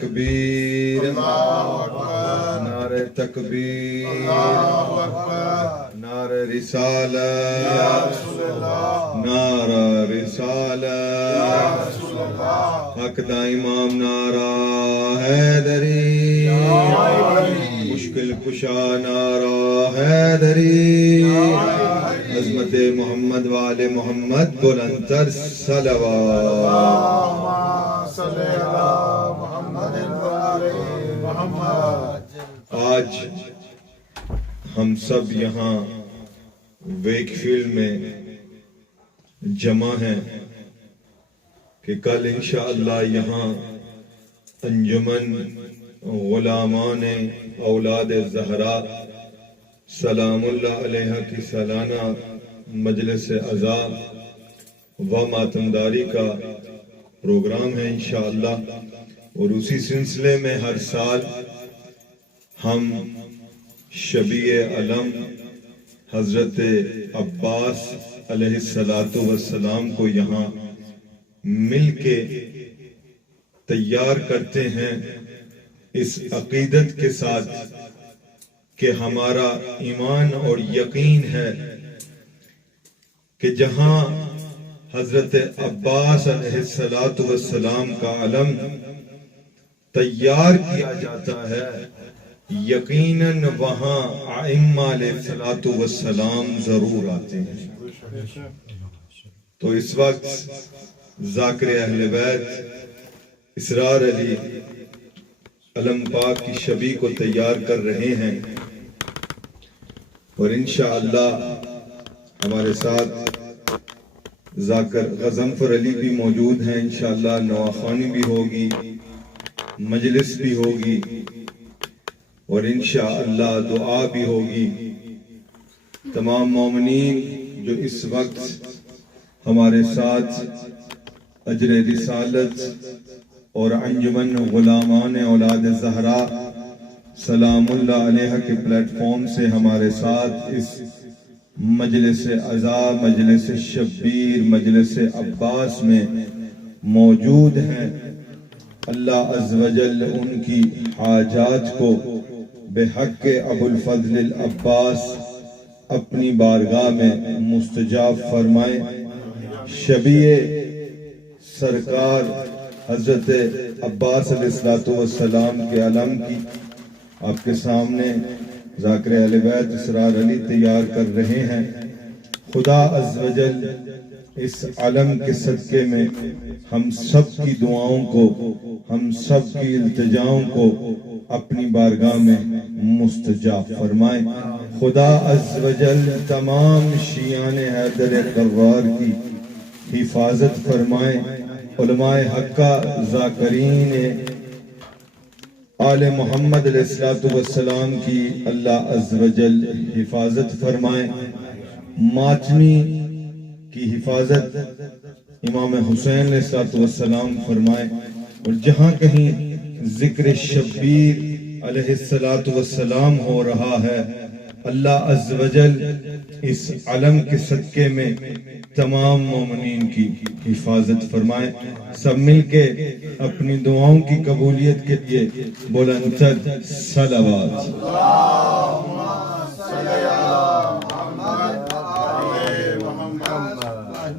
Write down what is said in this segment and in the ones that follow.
تکبیر اللہ اکبر نعرہ تکبیر اللہ اکبر نعرہ رسالت یا رسول اللہ نعرہ یا رسالت رسول اللہ حق دا امام نعرہ حیدری مشکل کشا نعرہ حیدری عظمت محمد والے محمد بلندتر صلوات اللہم صلی علی محمد وآل محمد۔ آج ہم سب یہاں ویک فیلڈ میں جمع ہیں کہ کل انشاءاللہ یہاں انجمن غلامان اولاد زہرا سلام اللہ علیہ کی سالانہ مجلس عزا و ماتمداری کا پروگرام ہے انشاءاللہ، اور اسی سلسلے میں ہر سال ہم شبیہ علم حضرت عباس علیہ السلام کو یہاں مل کے تیار کرتے ہیں اس عقیدت کے ساتھ کہ ہمارا ایمان اور یقین ہے کہ جہاں حضرت عباس علیہ السلام کا علم تیار کیا جاتا ہے یقیناً وہاں ائمہ علیہ السلام ضرور آتے ہیں۔ تو اس وقت ذاکر اہل بیت اسرار علی علم پاک کی شبی کو تیار کر رہے ہیں، اور انشاءاللہ ہمارے ساتھ ذاکر غضنفر علی بھی موجود ہیں، انشاءاللہ نواخوانی بھی ہوگی، مجلس بھی ہوگی، اور انشاءاللہ دعا بھی ہوگی۔ تمام مومنین جو اس وقت ہمارے ساتھ اجر رسالت اور انجمن غلامان اولاد زہرا سلام اللہ علیہ کے پلیٹ فارم سے ہمارے ساتھ اس مجلس عزا، مجلس شبیر، مجلس عباس میں موجود ہیں، اللہ عز و جل ان کی حاجات کو بحق ابو الفضل العباس اپنی بارگاہ میں مستجاب فرمائے۔ شبیہ سرکار حضرت عباس علیہ السلام کے علم کی آپ کے سامنے ذاکر اہل بیت اسرار علی تیار کر رہے ہیں۔ خدا عز و جل اس علم کے صدقے میں ہم سب کی دعاؤں کو، ہم سب کی التجاؤں کو اپنی بارگاہ میں مستجاب فرمائے۔ خدا عز و جل تمام شیعان حیدر قرار کی حفاظت فرمائے، علماء حقہ ذاکرین آل محمد علیہ السلام کی اللہ عز و جل حفاظت فرمائے، ماتمی کی حفاظت امام حسین علیہ السلام فرمائے، اور جہاں کہیں ذکر شبیر علیہ السلام ہو رہا ہے اللہ عز و جل اس علم کے صدقے میں تمام مومنین کی حفاظت فرمائے۔ سب مل کے اپنی دعاؤں کی قبولیت کے لیے بلندتر صلوات۔ اللہم صلی علی محمد وآل محمد۔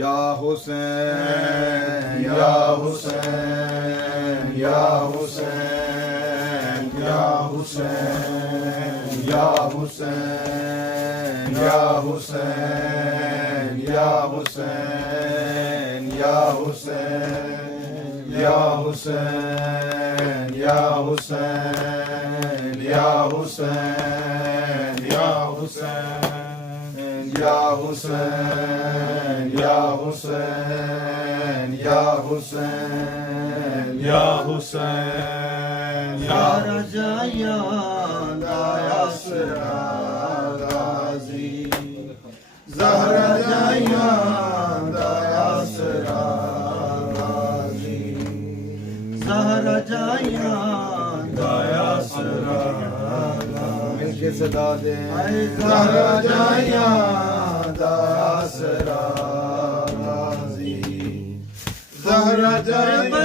یا حسین یا حسین یا حسین یا حسین یا حسین یا حسین یا حسین یا حسین یا حسین یا حسین یا حسین یا حسین یا حسین یا حسین یا حسین یا حسین یا رجا یا یاسر غازی زہرا جایا یاسر غازی زہرا جایا یاسر غازی کے صدا دے زہرا جایا یاسر غازی زہرا جایا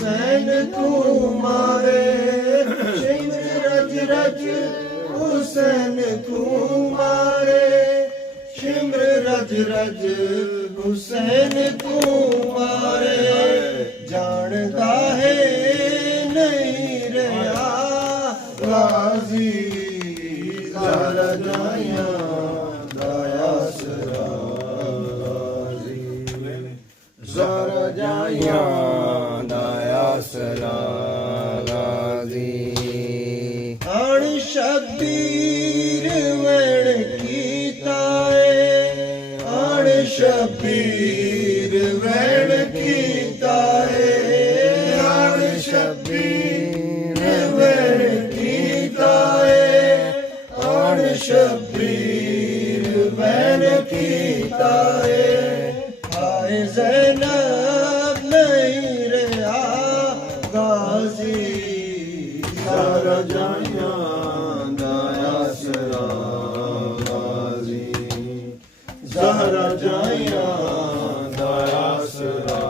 حسین کو مارے شمر رج رج حسین کو مارے شمر رج رج حسین کو مارے جانتا ہے نہیں رہا غازی زہرا جائیاں دایا سرا غازی زہرا جائیاں دایا سرا غازی آن شبیر وین کیتا ہے آن شبیر وین کیتا ہے آن شبیر وین کیتا ہے آن شبیر وین کیتا ہے آئے زینب نہیں رہا غازی زہرا جائیاں دایا سرا غازی زہرا جائیاں دایا سرا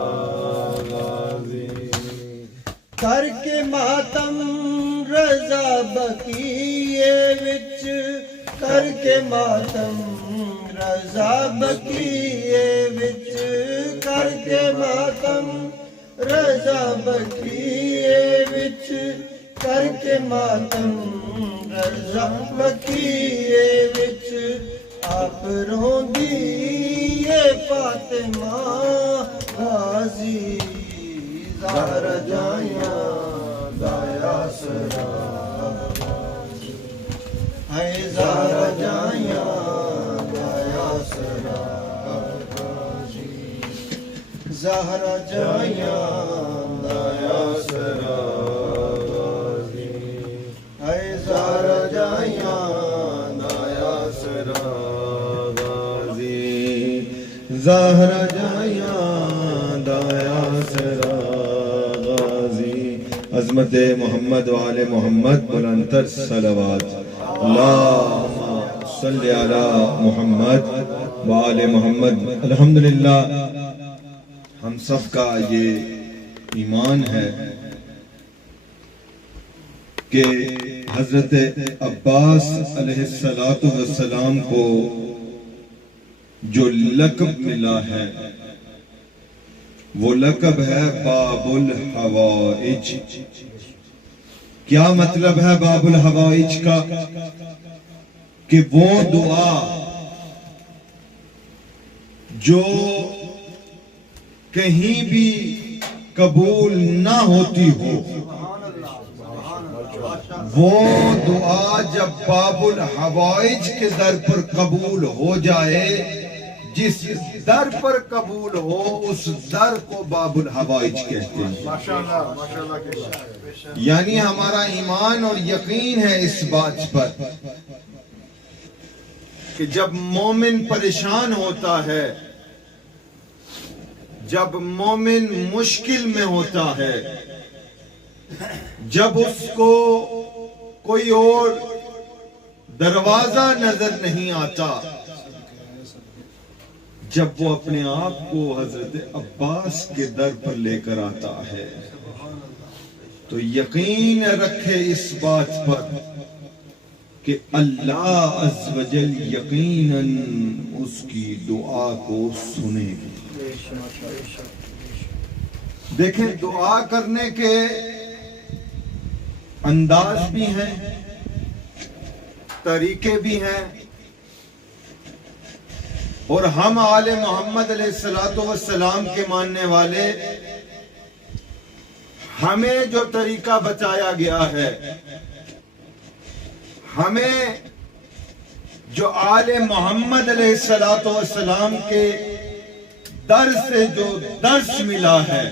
غازی کر کے ماتم رضا بقیے وچ کر کے ماتم رضا بقیے وچ کر کے ماتم رضا بقیے وچ کر کے ماتم رضا بقیے وچ آپ روندی اے فاطمہ غازی زہرا جائیاں دایا سرا ہے زہرا جائیاں دایا سرا غازی زہرا جائیاں دایا سرا غازی ہے زہرا جائیاں دایا سرا غازی زہرا جائیاں دایا سرا غازی عظمت محمد و آل محمد بلندتر صلوات اللہم صلی علی محمد و آل محمد الحمدللہ ہم سب کا یہ ایمان ہے کہ حضرت عباس علیہ السلام کو جو لقب ملا ہے وہ لقب ہے باب الحوائج کیا مطلب ہے باب الحوائج کا کہ وہ دعا جو کہیں بھی قبول نہ ہوتی ہو وہ دعا جب باب الحوائج کے در پر قبول ہو جائے جس در پر قبول ہو اس در کو باب الحوائج کہتے ہیں یعنی ہمارا ایمان اور یقین ہے اس بات پر کہ جب مومن پریشان ہوتا ہے جب مومن مشکل میں ہوتا ہے جب اس کو کوئی اور دروازہ نظر نہیں آتا جب وہ اپنے آپ کو حضرت عباس کے در پر لے کر آتا ہے تو یقین رکھے اس بات پر کہ اللہ عز و جل یقیناً اس کی دعا کو سنے گی دیکھیں دعا کرنے کے انداز بھی ہیں طریقے بھی ہیں اور ہم آل محمد علیہ السلام کے ماننے والے ہمیں جو طریقہ بتایا گیا ہے ہمیں جو آل محمد علیہ السلام کے در سے جو درس ملا ہے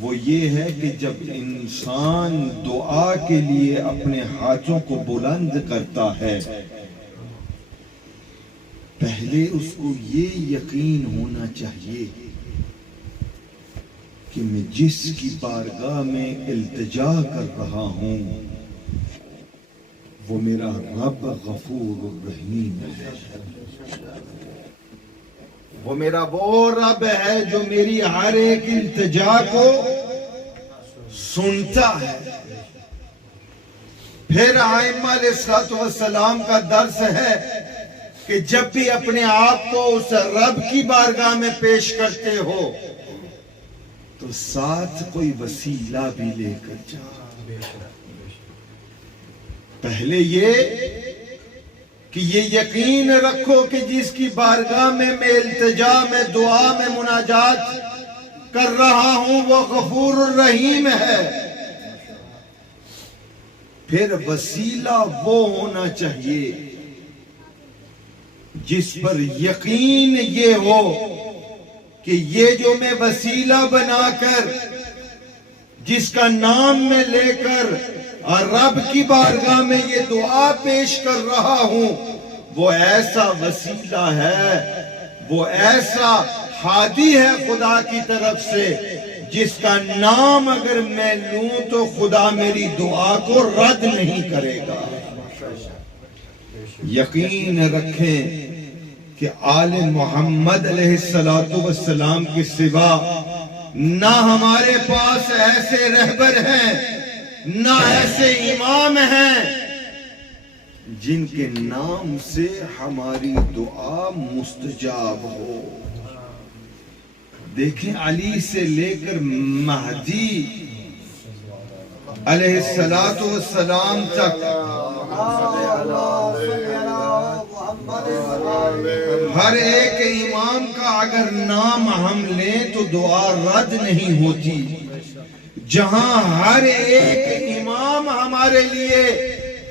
وہ یہ ہے کہ جب انسان دعا کے لیے اپنے ہاتھوں کو بلند کرتا ہے پہلے اس کو یہ یقین ہونا چاہیے کہ میں جس کی بارگاہ میں التجا کر رہا ہوں وہ میرا رب غفور الرحیم ہے وہ میرا وہ رب ہے جو میری ہر ایک التجا کو سنتا ہے۔ پھر ائمہ علیہ السلام کا درس ہے کہ جب بھی اپنے آپ کو اس رب کی بارگاہ میں پیش کرتے ہو تو ساتھ کوئی وسیلہ بھی لے کر جاؤ۔ پہلے یہ کہ یہ یقین رکھو کہ جس کی بارگاہ میں التجا میں دعا میں مناجات کر رہا ہوں وہ غفور الرحیم ہے۔ پھر وسیلہ وہ ہونا چاہیے جس پر یقین یہ ہو کہ یہ جو میں وسیلہ بنا کر جس کا نام میں لے کر اور رب کی بارگاہ میں یہ دعا پیش کر رہا ہوں وہ ایسا وسیلہ ہے، وہ ایسا ہادی ہے خدا کی طرف سے جس کا نام اگر میں لوں تو خدا میری دعا کو رد نہیں کرے گا۔ یقین رکھیں کہ آل محمد علیہ السلام کے سوا نہ ہمارے پاس ایسے رہبر ہیں نہ ایسے امام ہیں جن کے نام سے ہماری دعا مستجاب ہو۔ دیکھیں علی سے لے کر مہدی علیہ السلام تک ہر ایک امام کا اگر نام ہم لیں تو دعا رد نہیں ہوتی۔ جہاں ہر ایک امام ہمارے لیے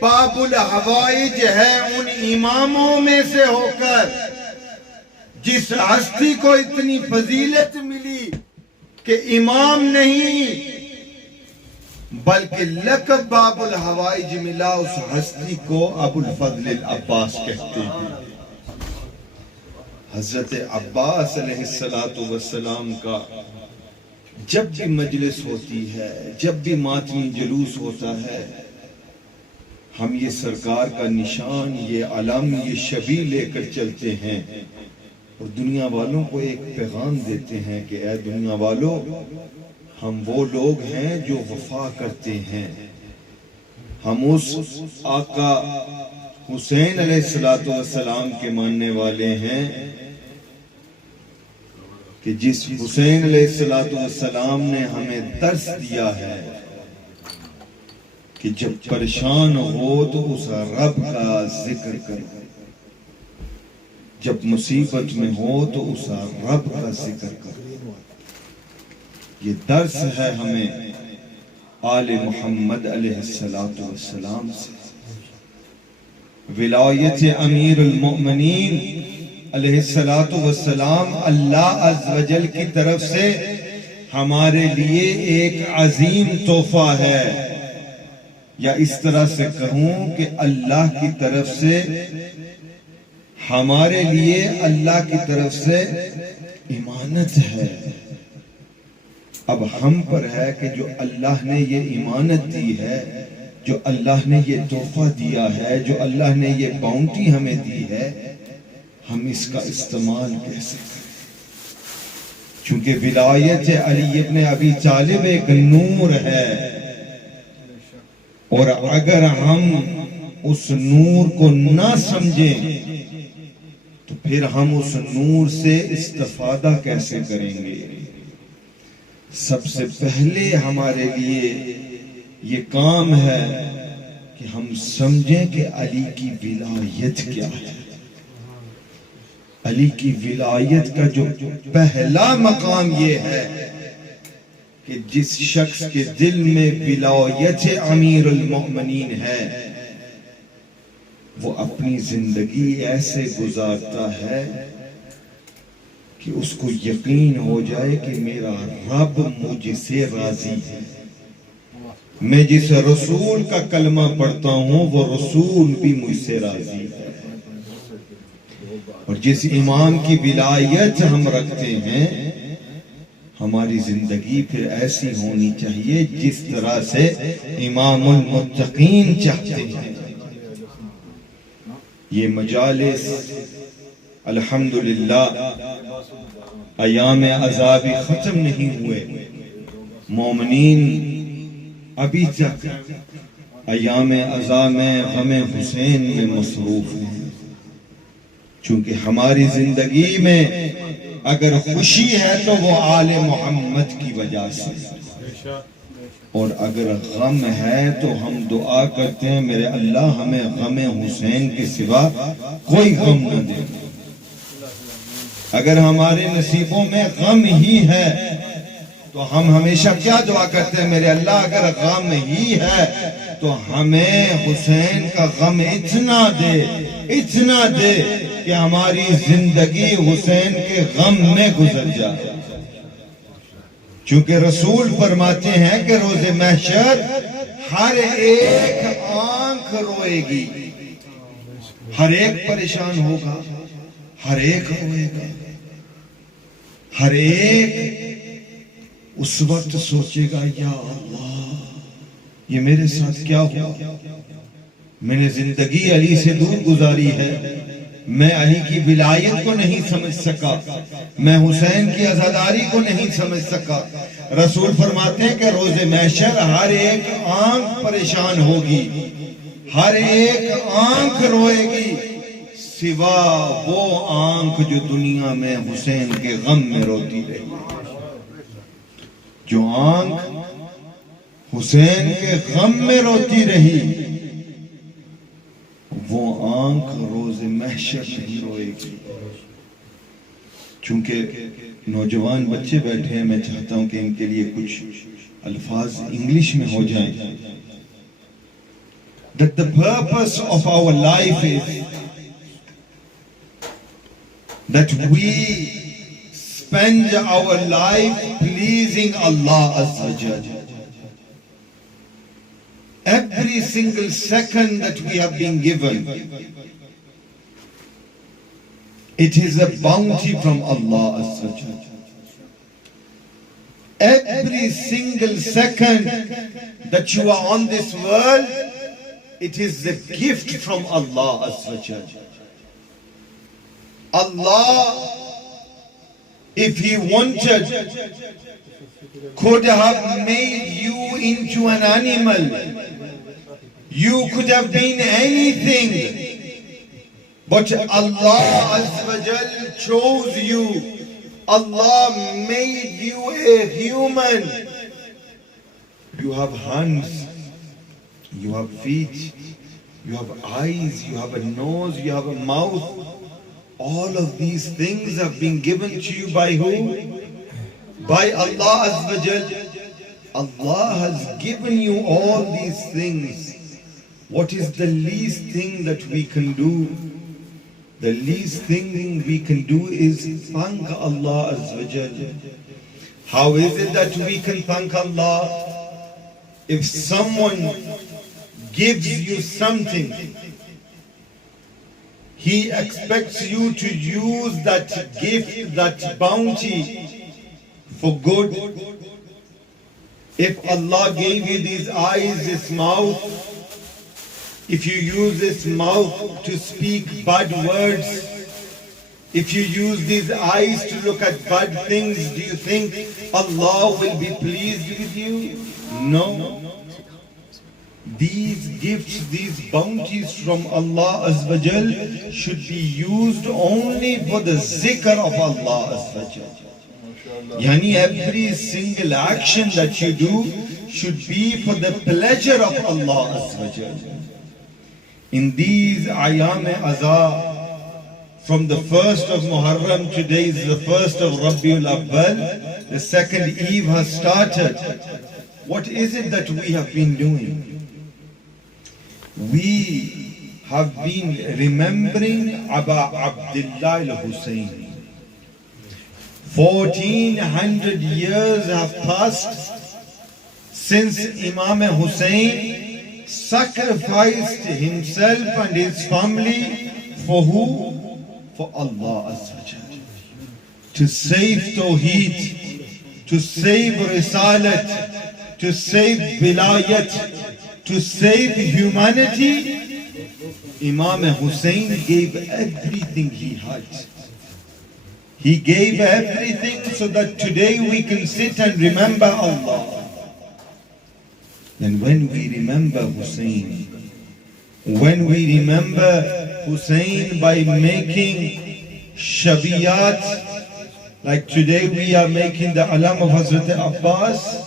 باب الحوائج ہے، ان اماموں میں سے ہو کر جس ہستی کو اتنی فضیلت ملی کہ امام نہیں بلکہ لقب باب الحوائج ملا، اس ہستی کو ابو الفضل العباس کہتے ہیں۔ حضرت عباس علیہ السلام کا جب بھی مجلس ہوتی ہے، جب بھی ماتمی جلوس ہوتا ہے، ہم یہ سرکار کا نشان، یہ علم، یہ شبیہ لے کر چلتے ہیں اور دنیا والوں کو ایک پیغام دیتے ہیں کہ اے دنیا والوں، ہم وہ لوگ ہیں جو وفا کرتے ہیں، ہم اس آقا حسین علیہ السلام کے ماننے والے ہیں کہ جس حسین علیہ السلام نے ہمیں درس دیا ہے کہ جب پریشان ہو تو اس رب کا ذکر کرو، جب مصیبت میں ہو تو اس رب کا ذکر کرو۔ یہ درس ہے ہمیں آل محمد علیہ السلام سے۔ ولایت امیر المؤمنین علیہ السلام اللہ عز و جل کی طرف سے ہمارے لیے ایک عظیم تحفہ ہے، یا اس طرح سے کہوں کہ اللہ کی طرف سے ہمارے لیے اللہ کی طرف سے امانت ہے۔ اب ہم پر ہے کہ جو اللہ نے یہ امانت دی ہے، جو اللہ نے یہ تحفہ دیا ہے، جو اللہ نے یہ باؤنٹی ہمیں دی ہے، ہم اس کا استعمال کیسے کریں؟ چونکہ ولایت علی ابن ابی طالب ایک نور ہے، اور اگر ہم اس نور کو نہ سمجھیں تو پھر ہم اس نور سے استفادہ کیسے کریں گے؟ سب سے پہلے ہمارے لیے یہ کام ہے کہ ہم سمجھیں کہ علی کی ولایت کیا ہے۔ علی کی ولایت کا جو پہلا مقام یہ ہے کہ جس شخص کے دل میں ولایت امیر المؤمنین ہے وہ اپنی زندگی ایسے گزارتا ہے کہ اس کو یقین ہو جائے کہ میرا رب مجھ سے راضی ہے، میں جس رسول کا کلمہ پڑھتا ہوں وہ رسول بھی مجھ سے راضی ہے۔ اور جس امام کی ولایت ہم رکھتے ہیں ہماری زندگی پھر ایسی ہونی چاہیے جس طرح سے امام المتقین چاہتے ہیں۔ یہ مجالس الحمدللہ ایام عذابی ختم نہیں ہوئے، مومنین ابھی تک ایام عذاب میں غم حسین میں مصروف ہیں، چونکہ ہماری زندگی میں اگر خوشی ہے تو وہ آل محمد کی وجہ سے، اور اگر غم ہے تو ہم دعا کرتے ہیں میرے اللہ ہمیں غم حسین کے سوا کوئی غم نہ دے۔ اگر ہمارے نصیبوں میں غم ہی ہے تو ہم ہمیشہ کیا دعا کرتے ہیں، میرے اللہ اگر غم ہی ہے تو ہمیں حسین کا غم اتنا دے کہ ہماری زندگی حسین کے غم میں گزر جائے۔ چونکہ رسول فرماتے ہیں کہ روز محشر ہر ایک آنکھ روئے گی، ہر ایک پریشان ہوگا، ہر ایک روئے گا، ہر ایک اس وقت سوچے گا یا اللہ یہ میرے ساتھ کیا ہوا، میں نے زندگی علی سے دور گزاری ہے، میں علی کی ولایت کو نہیں سمجھ سکا، میں حسین کی عزاداری کو نہیں سمجھ سکا۔ رسول فرماتے ہیں کہ روز محشر ہر ایک آنکھ پریشان ہوگی، ہر ایک آنکھ روئے گی، سوا وہ آنکھ جو دنیا میں حسین کے غم میں روتی رہی۔ جو آنکھ حسین کے غم میں روتی رہی وہ آنکھ روز محشر نہیں روئے گی۔ چونکہ نوجوان بچے بیٹھے ہیں، میں چاہتا ہوں کہ ان کے لیے کچھ الفاظ انگلش میں ہو جائیں۔ That the purpose of our life is that we spend our life pleasing Allah Azza wa Jalla. Every single second that we have been given, it is a bounty from Allah Azza wa Jalla. Every single second that you are on this world, it is a gift from Allah Azza wa Jalla. Allah, if He wanted, could have made you into an animal. You could have been anything. But Allah Azza wa Jal chose you. Allah made you a human. You have hands, you have feet, you have eyes, you have a nose, you have a mouth. All of these things have been given to you by who? By Allah Azza wa Jal. Allah has given you all these things. What is the least thing that we can do? The least thing we can do is thank Allah Azza wa Jal. How is it that we can thank Allah? If someone gives you something, he expects you to use that gift, that bounty for good. If Allah gave you these eyes, this mouth, if you use this mouth to speak bad words, if you use these eyes to look at bad things, do you think Allah will be pleased with you? No. These gifts, these bounties from Allah Azza wa Jal should be used only for the zikr of Allah Azza wa Jal. Yani every single action that you do should be for the pleasure of Allah Azza wa Jal. In these ayam azaa, from the 1st of Muharram, today is the 1st of Rabiul Awwal, the second eve has started. What is it that we have been doing? We have been remembering Aba Abdullah al-Hussein. 1400 years have passed since Imam Hussein sacrificed himself and his family for who? For Allah Azza wa Jalla. To save Tawheed, to save Risalat, to save Vilayat, to save humanity. Imam Hussein gave everything he had. He gave everything so that today we can sit and remember Allah. And when we remember Hussein, when we remember Hussein by making shabiyat, like today we are making the alam of Hazrat Abbas,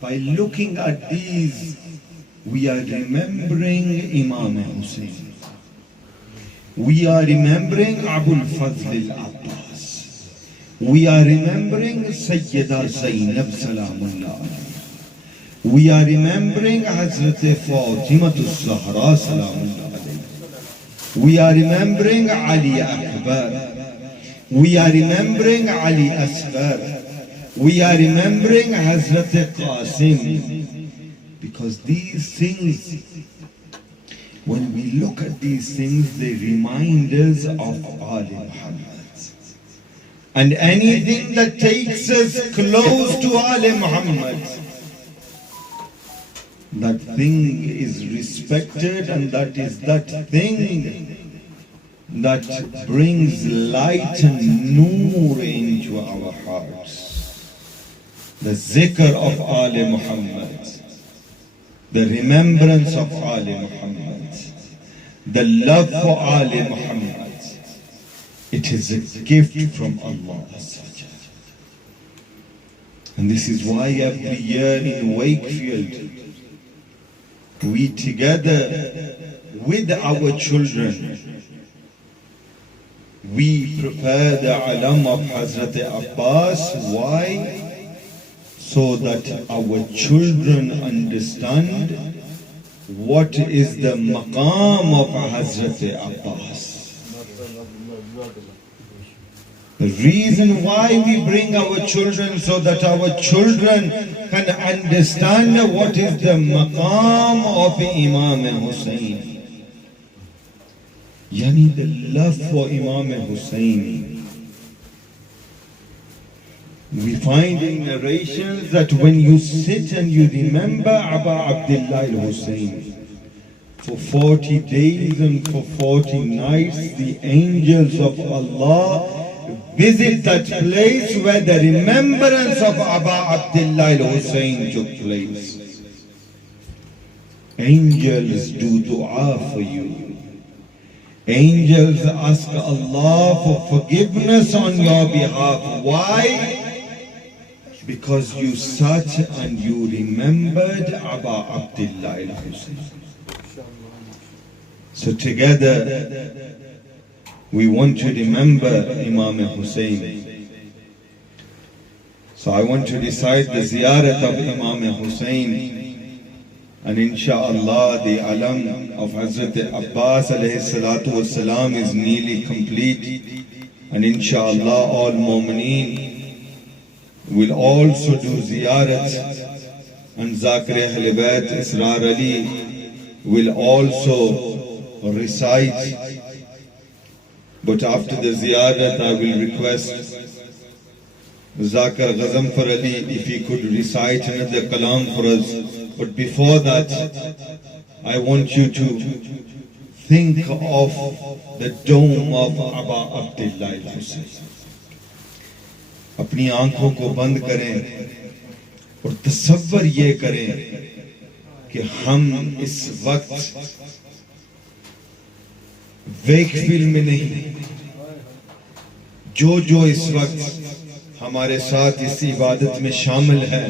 by looking at these, we are remembering Imam Hussein. We are remembering Abul Fazl al-Abbas. We are remembering Sayyida Zainab Salamullah. We are remembering Hazrat Fatimatu Zahra Salamullah. We are remembering Ali Akbar. We are remembering Ali Asghar. We are remembering Hazrat Qasim. Because these things, when we look at these things, they remind us of Ali Muhammad. And anything that takes us close to Ali Muhammad, that thing is respected, and that is that thing that brings light and noor into our hearts. The zikr of Ali Muhammad, the remembrance of Ali Muhammad, the love for Ali Muhammad, it is a gift from Allah. And this is why every year in Wakefield, we together with our children, we prepare the alam of Hazrat Abbas. Why? So that our children understand what is the maqam of Hazrat Abbas. The reason why we bring our children, so that our children can understand what is the maqam of Imam Hussein. Yani the love for Imam Hussein. We find in narrations that when you sit and you remember Aba Abdullah al-Hussein, for 40 days and for 40 nights, the angels of Allah visit that place where the remembrance of Aba Abdullah al-Hussein took place. Angels do dua for you. Angels ask Allah for forgiveness on your behalf. Why? Because you sat and you remembered Aba Abdullah al-Hussein. So together, we want to remember Imam Hussein. So I want to recite the ziyarat of Imam Hussein. And inshaAllah, the alam of Hazrat Abbas alayhi salatu wassalam is nearly complete. And inshaAllah, all mu'mineen will also do ziyarat. And Zakir Ahl Bayt Israr Ali will also recite. But after the ziyarat, I will request Zakir Ghazanfar Ali if he could recite another kalam for us. But before that, I want you to think of the dome of Aba Abdullah al-Hussein. اپنی آنکھوں کو بند کریں اور تصور یہ کریں کہ ہم اس وقت ویکفیلڈ میں نہیں، جو اس وقت ہمارے ساتھ اس عبادت میں شامل ہے،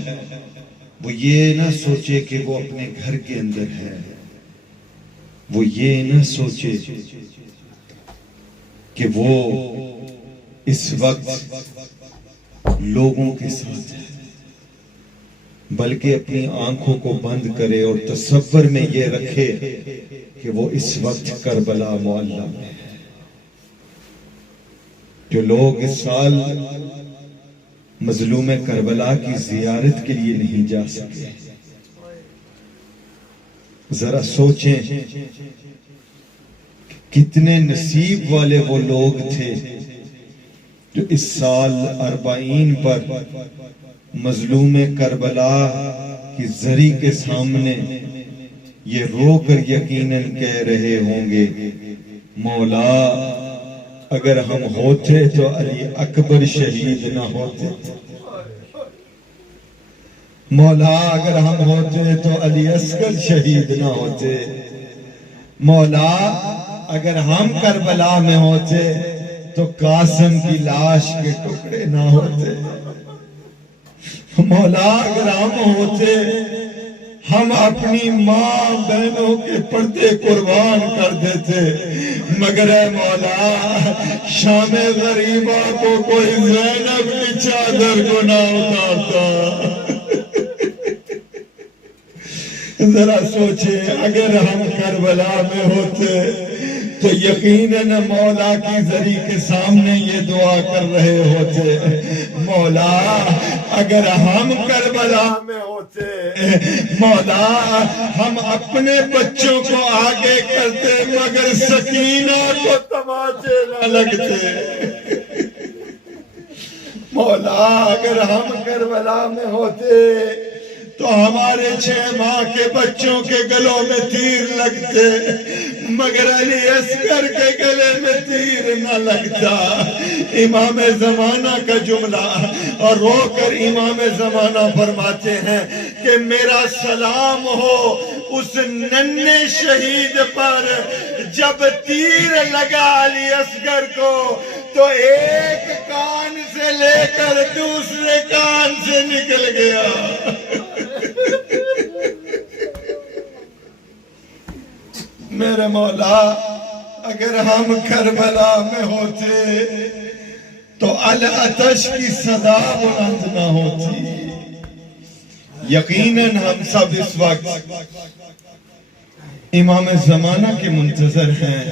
وہ یہ نہ سوچے کہ وہ اپنے گھر کے اندر ہے، وہ یہ نہ سوچے کہ وہ اس وقت لوگوں کے ساتھ ہے، بلکہ اپنی آنکھوں کو بند کرے اور تصور میں یہ رکھے کہ وہ اس وقت کربلا معلیٰ میں ہے۔ جو لوگ اس سال مظلوم کربلا کی زیارت کے لیے نہیں جا سکے، ذرا سوچیں کتنے نصیب والے وہ لوگ تھے جو اس سال 40 پر مظلوم کربلا کی زری کے سامنے یہ رو کر یقیناً کہہ رہے ہوں گے، مولا اگر ہم ہوتے تو علی اکبر شہید نہ ہوتے، مولا اگر ہم ہوتے تو علی اصغر شہید نہ ہوتے، مولا اگر ہم کربلا میں ہوتے تو قاسم کی لاش کے ٹکڑے نہ ہوتے، مولا اگر ہم ہوتے ہم اپنی ماں بہنوں کے پردے قربان کر دیتے، مگر اے مولا شام غریبہ کو کوئی زینب کی چادر کو نہ اتارتا۔ ذرا سوچے اگر ہم کربلا میں ہوتے تو یقیناً مولا کی زری کے سامنے یہ دعا کر رہے ہوتے، مولا اگر ہم کربلا میں ہوتے، مولا ہم اپنے بچوں کو آگے کرتے مگر سکینہ کو تماچے نہ لگتے، مولا اگر ہم کربلا میں ہوتے تو ہمارے 6 ماہ کے بچوں کے گلوں میں تیر لگتے مگر علی اصغر کے گلے میں تیر نہ لگتا۔ امام زمانہ کا جملہ، اور رو کر امام زمانہ فرماتے ہیں کہ میرا سلام ہو اس ننھے شہید پر جب تیر لگا علی اصغر کو تو ایک کان سے لے کر دوسرے کان سے نکل گیا۔ میرے مولا اگر ہم کربلا میں ہوتے تو العطش کی صدا بلند نہ ہوتی۔ یقیناً ہم سب اس وقت امام زمانہ کے منتظر ہیں،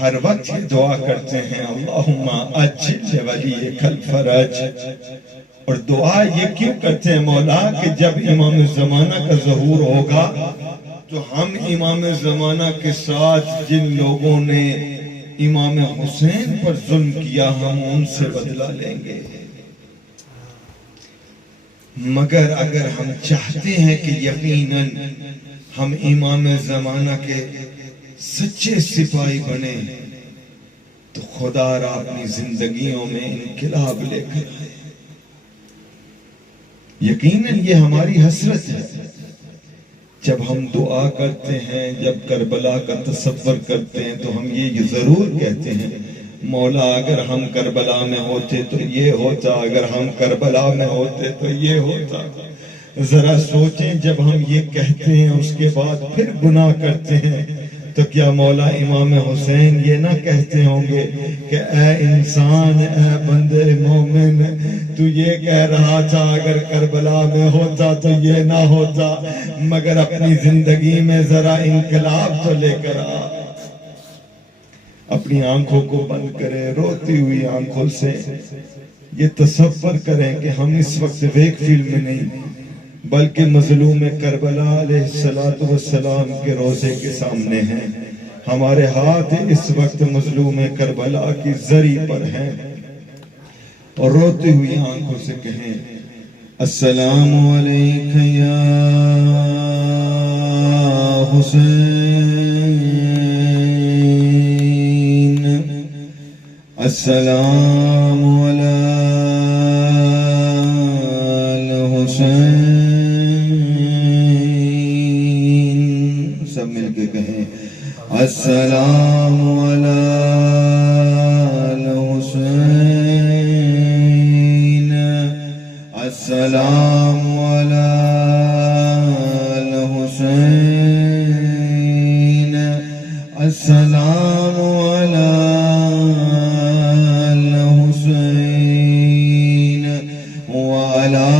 ہر وقت یہ دعا کرتے ہیں اللہم اجل ولیک الفرج، اور دعا یہ کیوں کرتے ہیں مولا کہ جب امام زمانہ کا ظہور ہوگا تو ہم امام زمانہ کے ساتھ جن لوگوں نے امام حسین پر ظلم کیا ہم ان سے بدلہ لیں گے، مگر اگر ہم چاہتے ہیں کہ یقیناً ہم امام زمانہ کے سچے سپاہی بنے تو خدا را اپنی زندگیوں میں انقلاب لے کر آئے۔ یقیناً یہ ہماری حسرت ہے، جب ہم دعا کرتے ہیں، جب کربلا کا تصور کرتے ہیں تو ہم یہ ضرور کہتے ہیں مولا اگر ہم کربلا میں ہوتے تو یہ ہوتا، اگر ہم کربلا میں ہوتے تو یہ ہوتا۔ ذرا سوچیں جب ہم یہ کہتے ہیں اس کے بعد پھر گناہ کرتے ہیں تو کیا مولا امام حسین یہ نہ کہتے ہوں گے کہ اے انسان، اے بندے مومن، تو یہ کہہ رہا تھا اگر کربلا میں ہوتا تو یہ نہ ہوتا، مگر اپنی زندگی میں ذرا انقلاب تو لے کر آ۔ اپنی آنکھوں کو بند کریں، روتی ہوئی آنکھوں سے یہ تصور کریں کہ ہم اس وقت ویک فیلڈ میں نہیں بلکہ مظلوم کربلا علیہ السلام کے روضے کے سامنے ہیں، ہمارے ہاتھ اس وقت مظلوم کربلا کی زری پر ہیں، اور روتی ہوئی آنکھوں سے کہیں السلام علیک یا حسین، السلام علی الحسین، سب مل کے کہیں السلام علی الحسین، السلام علی الحسین، السلام علی الحسین وعلی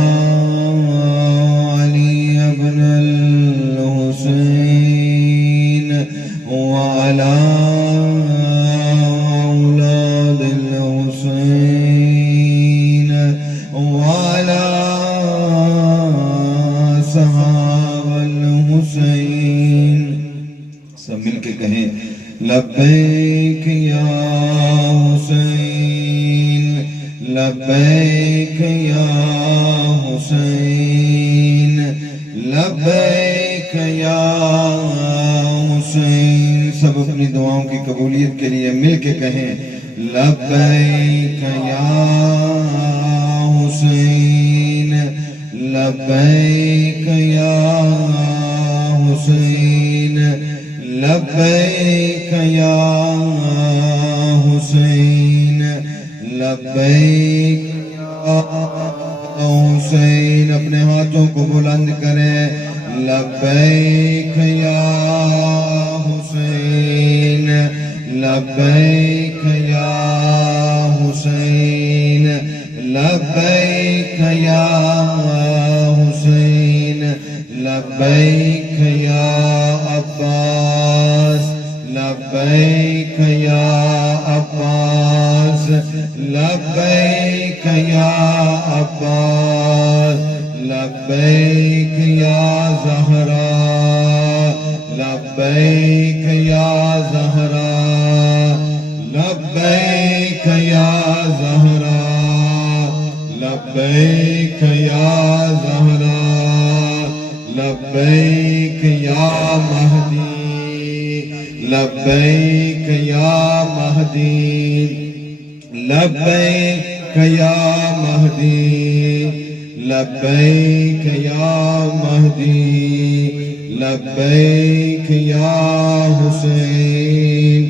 علی ابن الحسین وعلی اولاد الحسین وعلی صحاب الحسین۔ سب مل کے کہیں لبیک یا حسین، لبیک یا حسین، لبیک یا حسین۔ سب اپنی دعاؤں کی قبولیت کے لیے مل کے کہیں لبیک یا حسین لبیک یا حسین لبیک یا حسین لبیک یا حسین. اپنے ہاتھوں کو بلند کریں. لبیک یا حسین لبیک یا حسین لبیک یا حسین لبیک یا عباس لبیک یا عباس لبیک یا عباس لبیک یا زہرا لبیک یا زہرا لبیک یا زہرا لبیک یا زہرا لبیک یا مہدی لبیک یا مہدی لبیک یا مہدی لبیک یا مہدی لبیک یا حسین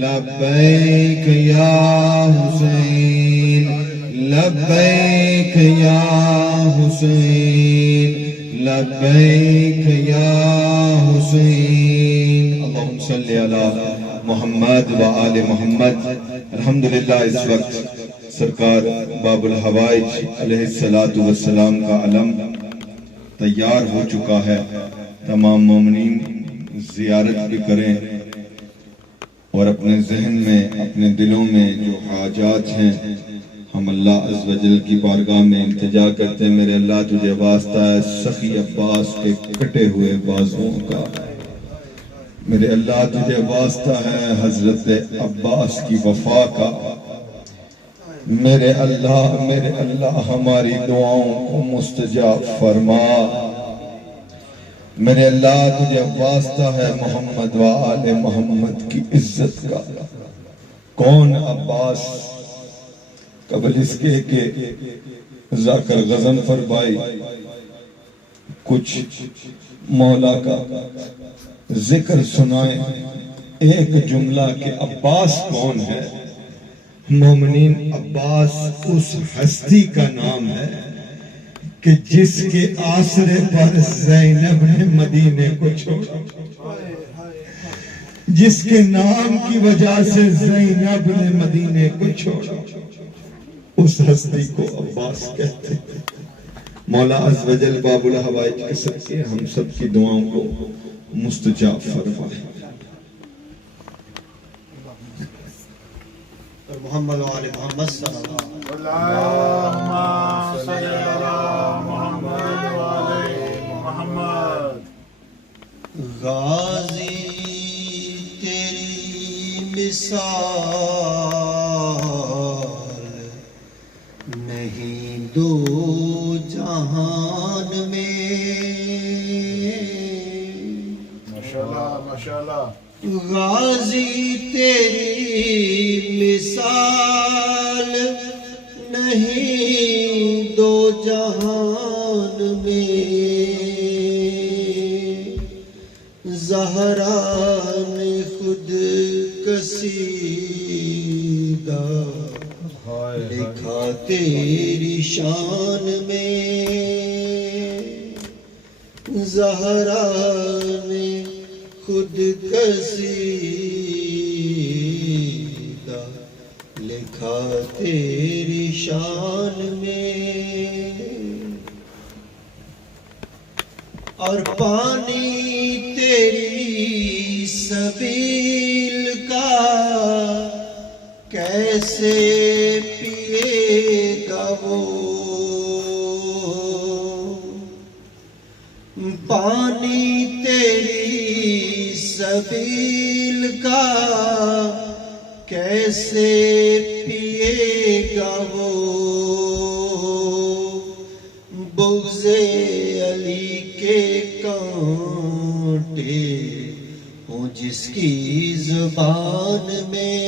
لبیک یا حسین لبیک یا حسین لبیک یا حسین. اللہم صلی علی محمد و آل محمد. الحمدللہ اس وقت سرکار باب الحوائج علیہ السلام کا علم تیار ہو چکا ہے. تمام مومنین زیارت بھی کریں اور اپنے ذہن میں اپنے دلوں میں جو حاجات ہیں ہم اللہ عز و جل کی بارگاہ میں التجا کرتے ہیں. میرے اللہ تجھے واسطہ ہے سخی عباس کے کٹے ہوئے بازوں کا. میرے اللہ تجھے واسطہ ہے حضرت عباس کی وفا کا. میرے اللہ ہماری دعاؤں کو مستجاب فرما. میرے اللہ تجھے واسطہ ہے محمد و آل محمد کی عزت کا. کون عباس؟ قبل اس کے کہ ذاکر غضنفر بھائی کچھ مولا کا ذکر سنائیں. ایک جملہ کہ عباس کون ہے؟ مومنین عباس اس ہستی کا نام ہے کہ جس کے آسرے پر زینب نے مدینے کو چھوڑا، جس کے نام کی وجہ سے زینب نے مدینے کو چھوڑا، اس ہستی کو عباس کہتے ہیں. مولا عز و جل باب الحوائج کے صدقے ہم سب کی دعاؤں کو مستجاب فرمائے. محمد و آل محمد صلی اللہ علیہ وسلم. اللہم صلی علی محمد و آل محمد. غازی تیری مثال نہیں دو جہان میں. ماشاءاللہ ماشاءاللہ. غازی تیری مثال نہیں دو جہان میں. زہرا نے خود قصیدہ لکھا تیری شان میں. زہرا نے خود قصیدہ لکھا تیری شان میں. اور پانی تیری سبیل کا کیسے پیے گا وہ. پانی تیری سبیل کا کیسے پیے گا وہ. بغض علی کے کانٹے ہوں جس کی زبان میں.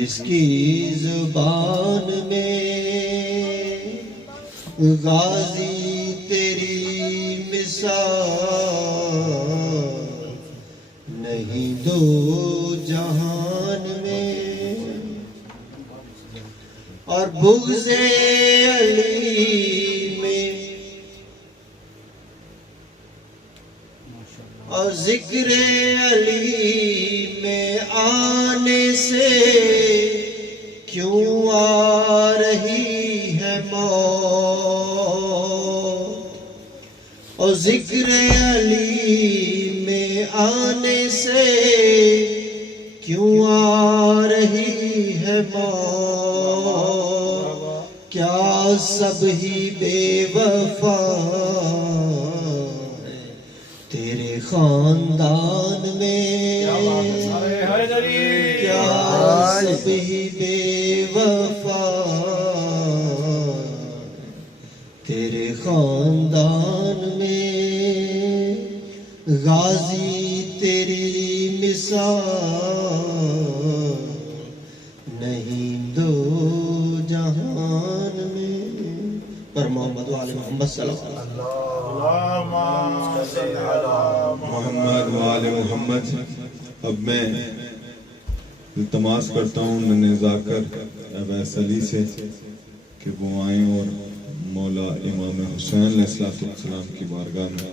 جس کی زبان میں غازی تیری مثال نہیں دو جہان میں، اور بغض علی میں اور ذکر علی میں آنے سے کیوں آ رہی ہے موت، اور ذکر علی میں آنے سے کیوں آ رہی ہے موت، کیا سب ہی بے وفا تیرے خاندان میں، کیا سب ہی بے وفا تیرے خاندان میں، غازی تیری مثال نہیں دو جہان میں، پر محمد و آل محمد صلی اللہ علیہ وسلم۔ محمد وآل محمد۔ اب میں التماس کرتا ہوں ننھے ذاکر اویس علی سے کہ وہ آئیں اور مولا امام حسین علیہ السلام کی بارگاہ میں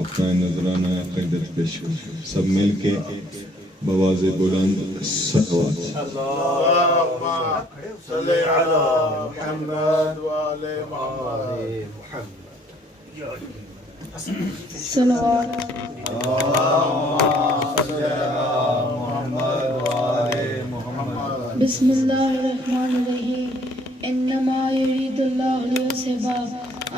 اپنا نذرانہ عقیدت پیش کریں، سب مل کے بواز بلند صلوات۔ اللهم صل على محمد وآل محمد۔ صلوات۔ بسم اللہ الرحمن الرحیم۔ انما یرید اللہ لیذھب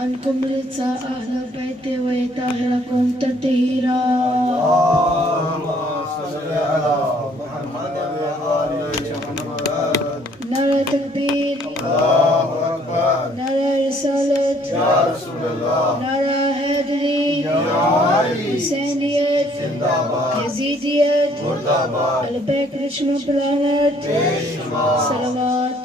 عنکم الرجس اہل البیت ویطہرکم تطہیرا۔ نعرہ تکبیر، نعرہ رسالت، نعرہ حیدری، حسینیت، یزیدیت، البیک رشم پلانٹ، صلوات۔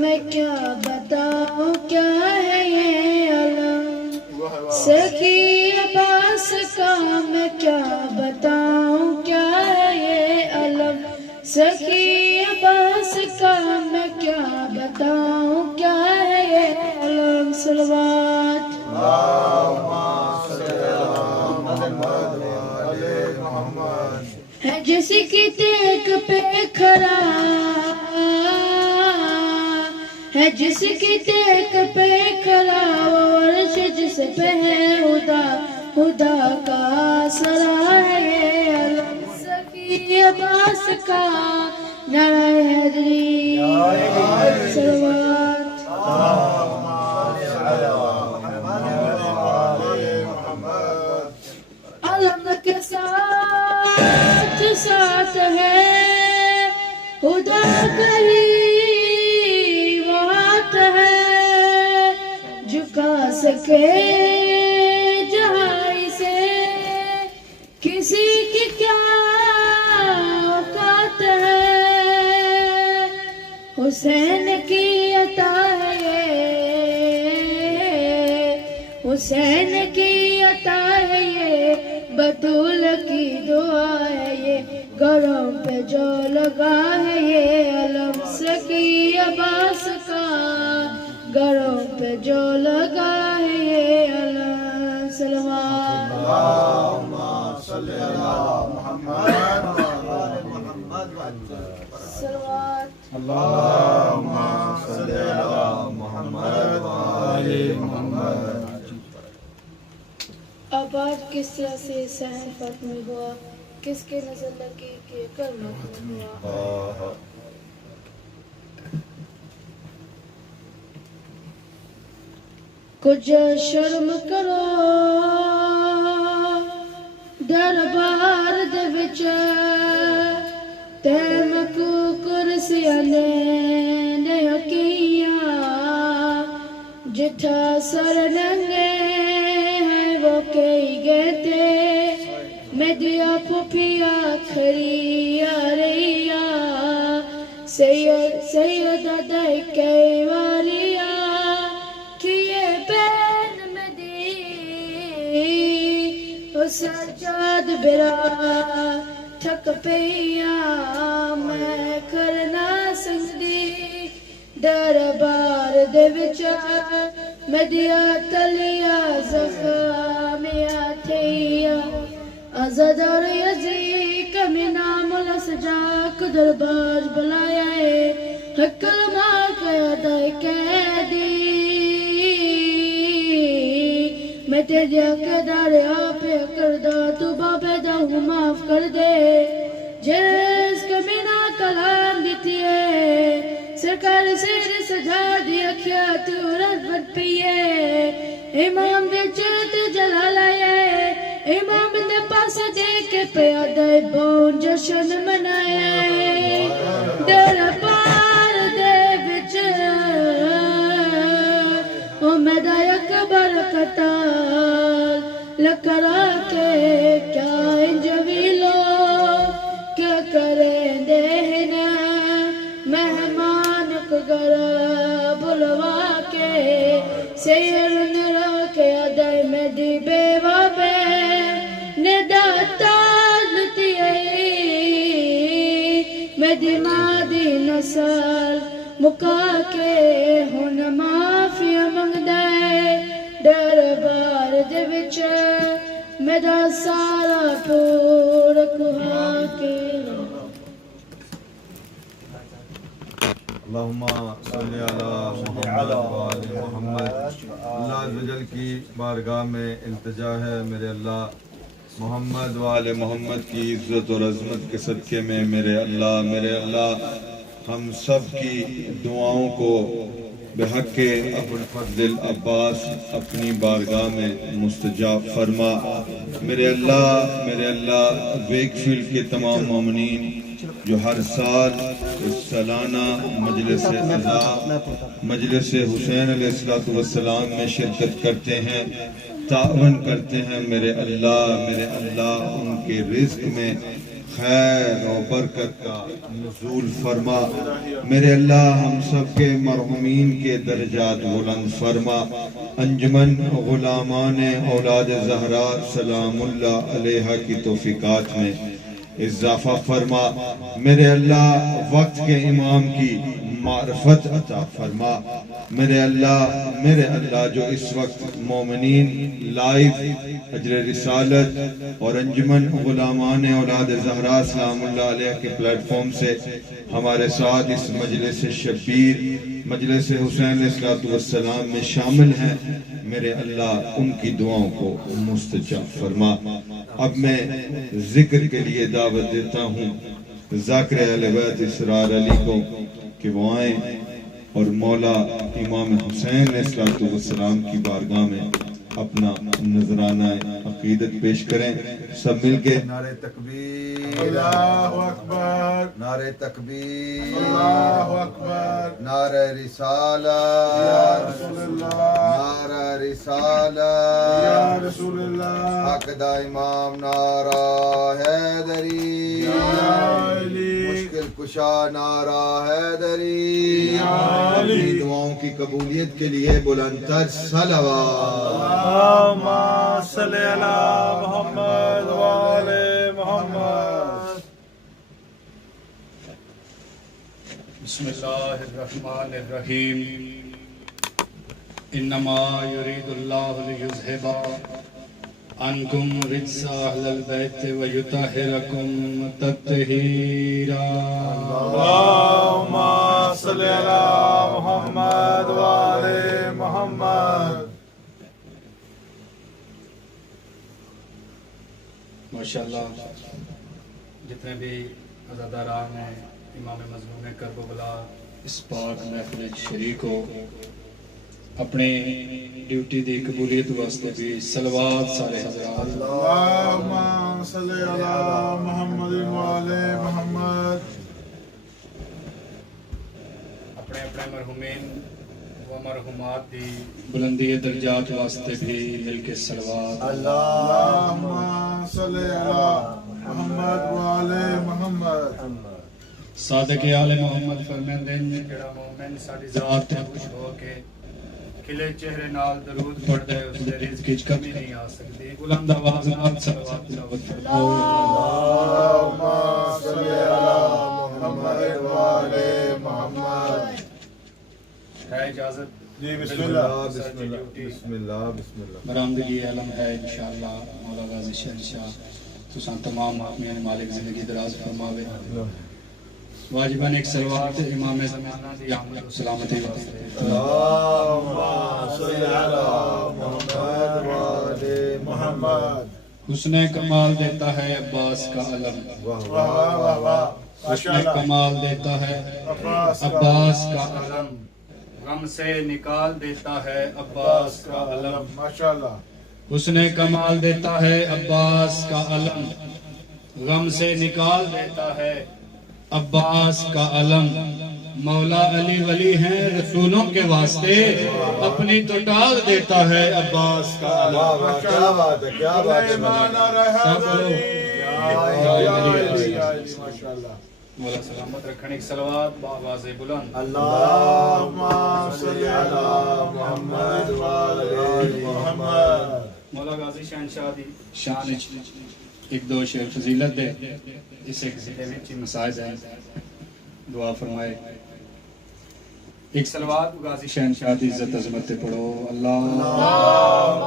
میں کیا بتاؤں کیا ہے یہ علم سخی عباس کا، میں کیا بتاؤں کیا ہے یہ علم سخی عباس کا، میں کیا بتاؤں کیا ہے یہ علم، صلوات۔ ہے جس کی ٹیک پہ کھڑا، ہے جس کی ٹیک پہ کھڑا، وہ عرش جس پہ ہے خدا، خدا کا سرا ہے یہ علم سخی عباس کا، نعرہ حیدری، صلوات۔ علم کے ساتھ ساتھ ہے خدا کہیں بات ہے، جھکا سکے جہاں سے کسی کی کیا اوقات ہے، حسین کی عطا ہے یہ، حسین کی عطا ہے یہ، بطول کی دعا ہے یہ، گھروں پہ جو لگا ہے یہ علم سخی عباس کا، گھروں پہ جو لگا ہے یہ علم، صلوات۔ اللهم صل على محمد وآل محمد۔ صلوات۔ اللهم صل على محمد وآل محمد۔ آباد کس طرح سے صحن فتح ہوا، کس کے نظر لگی کہ کرم ختم ہوا۔ کچھ شرم کرو دربار دے وچ، تے مکو کرسیاں نے کیاں، جٹھا سر ننگے ہیں وہ کئی گہتے میں دیا پھوپھیا کھری آ رہیا سید دائی کئی واریا کیے بین میں دی وہ سجاد برا ٹھک پیا میں کرنا سنگدی دربار دے وچار میں دیا تلیا زخامیا تھیا ازادار یزی کمی نام لسجاک دربار بلایا ہے حکل ماں کیا دائی قیدی میں تیریا قیدار آپ کردہ تو بابے داؤں معاف کر دے جس کمی نا کلام دیتی ہے سرکار سیر سجا دیا کیا تو رد بد پیے امام دے چرت جلال آئے امام دے پاس دے کے پیادہ بون جشن منائے دربار دے وچ امیدہ اکبر قتال لکرا کے کیا انجویلو کیا کریں دینا مہمان کو گرہ بلوا کے سیر نرا کے ادائی میں دی بیوہ بے ندا تازلتی میں دی مادی نسل مکا کے ہن معافی منگ دائے دربار دے وچ میں دا سارا پور کہا کے اللہم صلی علی محمد وآل محمد. اللہ عز و جل کی بارگاہ میں التجا ہے میرے اللہ محمد وآل محمد کی عزت اور عظمت کے صدقے میں میرے اللہ ہم سب کی دعاؤں کو بحق ابو الفضل عباس اپنی بارگاہ میں مستجاب فرما. میرے اللہ ویک فیلڈ کے تمام مومنین جو ہر سال سالانہ مجلس عزا مجلس حسین علیہ السلام میں شرکت کرتے ہیں تعاون کرتے ہیں میرے اللہ ان کے رزق میں خیر و برکت کا نزول فرما. میرے اللہ ہم سب کے مرحومین کے درجات بلند فرما. انجمن غلامان اولاد زہرا سلام اللہ علیہ کی توفیقات میں اضافہ فرما. میرے اللہ وقت کے امام کی معرفت عطا فرما. میرے اللہ جو اس وقت مومنین لائیو اجر رسالت اور انجمن غلامان اولاد زہرا سلام اللہ علیہ کے پلیٹ فارم سے ہمارے ساتھ اس مجلس شبیر مجلس حسین علیہ السلام میں شامل ہیں میرے اللہ ان کی دعاؤں کو مستجاب فرما. اب میں ذکر کے لیے دعوت دیتا ہوں ذاکر اہل بیت اسرار علی کو کہ وہ آئیں اور مولا امام حسین علیہ السلام کی بارگاہ میں اپنا نذرانہ عقیدت پیش کریں. سب مل کے نعرہ تکبیر اللہ اکبر نعرہ تکبیر اللہ اکبر نعرہ رسالت یا رسول اللہ نعرہ رسالت یا رسول اللہ حق دا امام نعرہ حیدری یا علی مشکل کشا نعرہ حیدری. اپنی دعاؤں کی قبولیت کے لیے بلند تر صلوات. اللہم صلی علی محمد وآل محمد. بسم اللہ الرحمن الرحیم. انما یرید اللہ لیذہب عنکم رجس اہل البیت ویطہرکم تطہیرا. اللہم صلی علی محمد وآل محمد. ماشاءاللہ جتنے بھی عزاداران ہیں امام مظلوم کربلا اس پاک محفل شریک ہو اپنے ڈیوٹی دی قبولیت واسطے بھی صلوات سارے حضرات. اللہم صلی علی محمد وآل محمد. اپنے مرحومین وہ مرحومات دی بلندی درجات واسطے بھی مل کے صلوات اللہم صلی علی محمد وآلِ محمد صادق آل محمد فرمیندے ہیں جڑا مومن ساڈی ذات تے خوش ہو کے کھلے چہرے نال درود پڑھدا ہے اس دے رزق وچ کمی نہیں آ سکتی بلند آواز نال صلوات تلاوت فرماؤ اللہم صلی علی محمد وآلِ محمد ہے اجازت جی بسم اللہ بسم اللہ بسم اللہ بسم اللہ برآمدگی علم ہے انشاءاللہ مولا غازی شہنشاہ تساں تمام حاکمین مالک زندگی دراز فرماوے واجباً ایک صلوات امام زمانہ دی آمد و سلامتی واسطے اللہم صلی علی محمد وآلِ محمد حسن کمال دیتا ہے عباس کا علم واہ واہ واہ حسن کمال دیتا ہے عباس کا علم غم سے نکال دیتا ہے عباس کا علم ماشاءاللہ حسن کمال دیتا ہے عباس کا علم غم سے نکال دیتا ہے عباس کا علم مولا علی ولی ہیں رسولوں کے واسطے اپنی تو ٹال دیتا ہے عباس کا علم کیا بات ہے کیا بات ہے ایمان رہا ماشاءاللہ مولا سلامت رکھنے کی صلوات بآواز بلند اللہم صلی علی محمد وآلِ محمد مولا غازی شہنشاہ دی شان وچ ایک دو شعر فضیلت دے اس ایک ضلع وچ مسائز ہیں دعا فرمائے ایک صلوات غازی شہنشاہ دی عزت عظمت تے پڑھو اللہم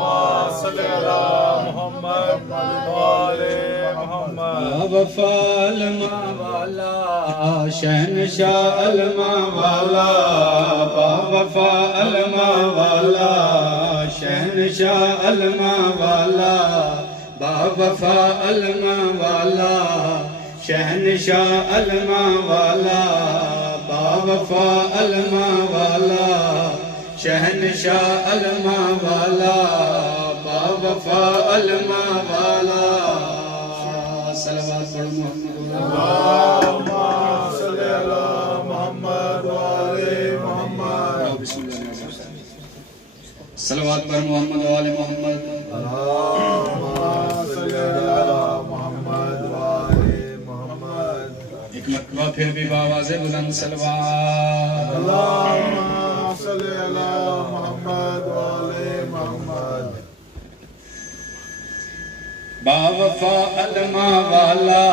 صلی علی محمد وآلِ محمد وفا علما والا شہنشاہ علما والا با وفا علما والا شہنشاہ علما والا با وفا علما والا شہنشاہ علما والا با وفا علما والا شہنشاہ علما والا با وفا علما والا صلوات پڑھو محمد اللہم صلی علی محمد وآلِ محمد بسم اللہ صلوات پر محمد وآل محمد اللہم صلی علی محمد وآلِ محمد ایک مرتبہ پھر بھی بآواز بلند صلوات اللہم صلی علی محمد وآلِ محمد با وفا علما والا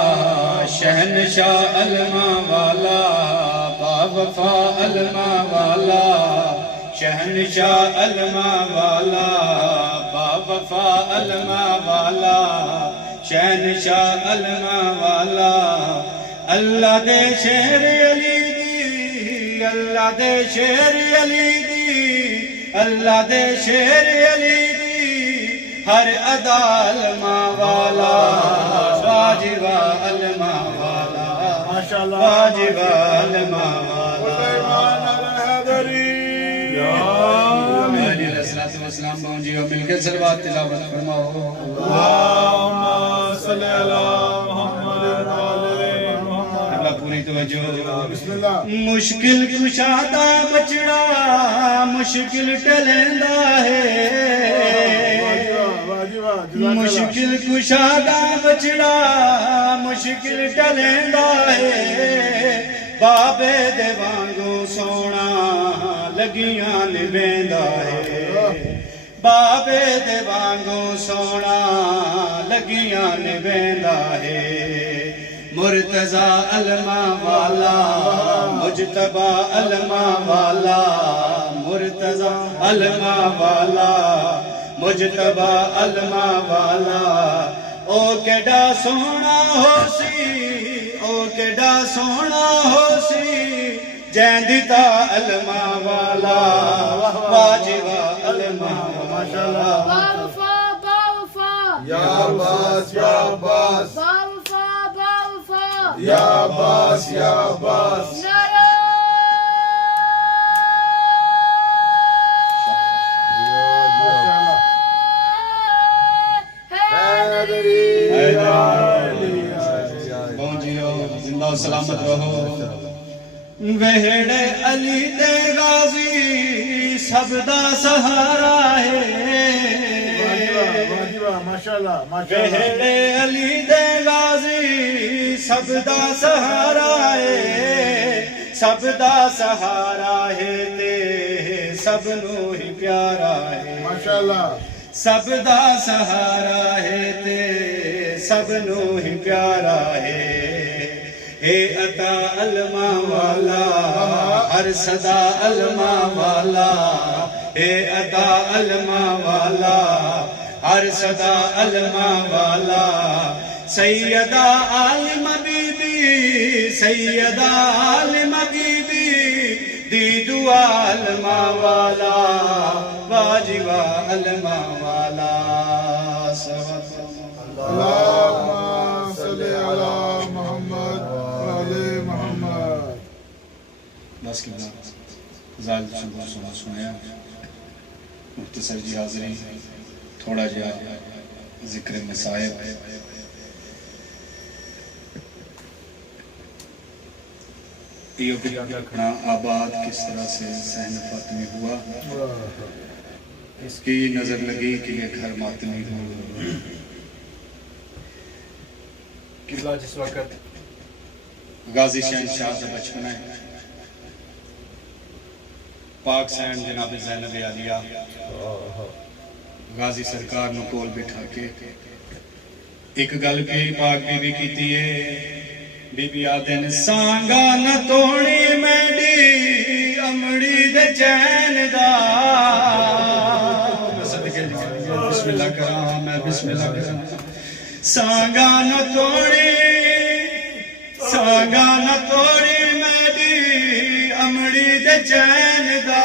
شہنشاہ علما والا با وفا علما والا شہنشاہ علما والا با وفا علما والا شہنشاہ علما والا اللہ دے شہر علی دی اللہ دے شہر علی دی اللہ دے شہر علی دی ہر ادا علما والا واجبہ علما والا ماشاءاللہ واجبہ علما والا ایمان الحیدری علیہ الصلوۃ والسلام پہنچی ہو مل کے صلوات تلاوت فرماؤ اللہم صلی علی محمد وآلِ محمد اللہ پوری توجہ بسم اللہ مشکل کشادہ بچڑا مشکل ٹلیندا ہے مشکل کشادہ بچڑا مشکل ٹلیندا ہے بابے دے وانگو سونا لگیاں نبیندا ہے بابے دے وانگو سونا لگیاں نبیندا ہے مرتضی علما والا مجتبی علما والا مرتضی علما والا مجتبی علما والا او کیڈا سونا ہو سی او کیڈا سونا ہو سی جیندتا علما والا واجبہ علما والا باوفا باوفا یا عباس یا عباس باوفا باوفا یا عباس یا عباس نعرہ زندہ و سلامت رہو وہڑے علی دے غازی سب دا سہارا ہے واہ ماشاءاللہ ماشاءاللہ ویڑے علی دے غازی سب دا سہارا ہے سب دا سہارا ہے تے سب نو ہی پیارا ہے ماشاءاللہ سب دا سہارا ہے تے سب نو ہی پیارا ہے اے عطا علما والا ہر صدا علما والا اے عطا علما والا ہر صدا علما والا سیدہ عالم بی بی سیدہ عالم بی بی دی دعا علما والا واجبہ علما والا اللهم صل على محمد وعلى محمد بس کی بات زال سنایا مختصر جی حاضری تھوڑا جا ذکر مصائب یہ بھی رکھنا آباد کس طرح سے صحن فاطمی ہوا اس کی نظر لگی کہ یہ گھر ماتمی ہو قبلہ جس وقت غازی شہنشاہ سے بچپن ہے پاک سین جناب زینب عالیہ غازی سرکار نو کول بٹھا کے ایک گل بھی پاک بی بی کیتی ہے بی بی آدن سانگا نہ توڑی میڈی امڑی دے چین دا بسم اللہ کرام میں بسم اللہ کرام سانگا نہ توڑی میڈی امڑی دے چین دا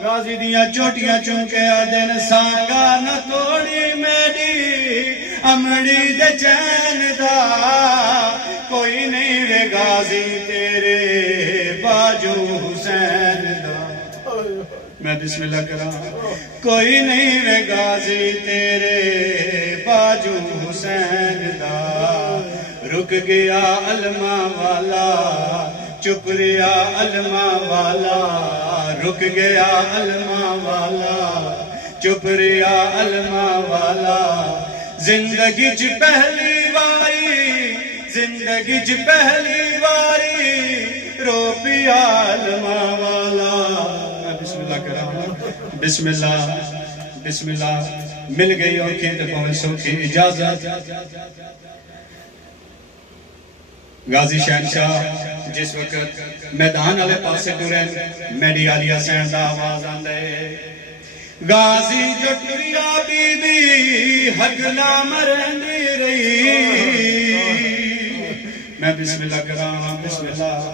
غازی دیاں چوٹیاں چونکے آدن سانگا نہ توڑی میڈی امڑی دے چین دا کوئی نہیں وے غازی تیرے باجو حسین دا میں بسم اللہ کرا کوئی نہیں وے غازی تیرے باجو حسین دا رک گیا علما والا چپ ریا علما والا رک گیا علما والا چپ ریا علما والا زندگی چ پہلی واری زندگی چ پہلی واری رو پیا علما والا بسم اللہ کرام بسم اللہ مل گئی اور کی دفعہ سوکھی اجازت غازی شہنشاہ جس وقت میدان والے پاسے ٹرے میڈی عالیہ سین دا آواز آندے غازی جو ٹریا بی بی ہگلا مرندی رہی میں بسم اللہ کرام بسم اللہ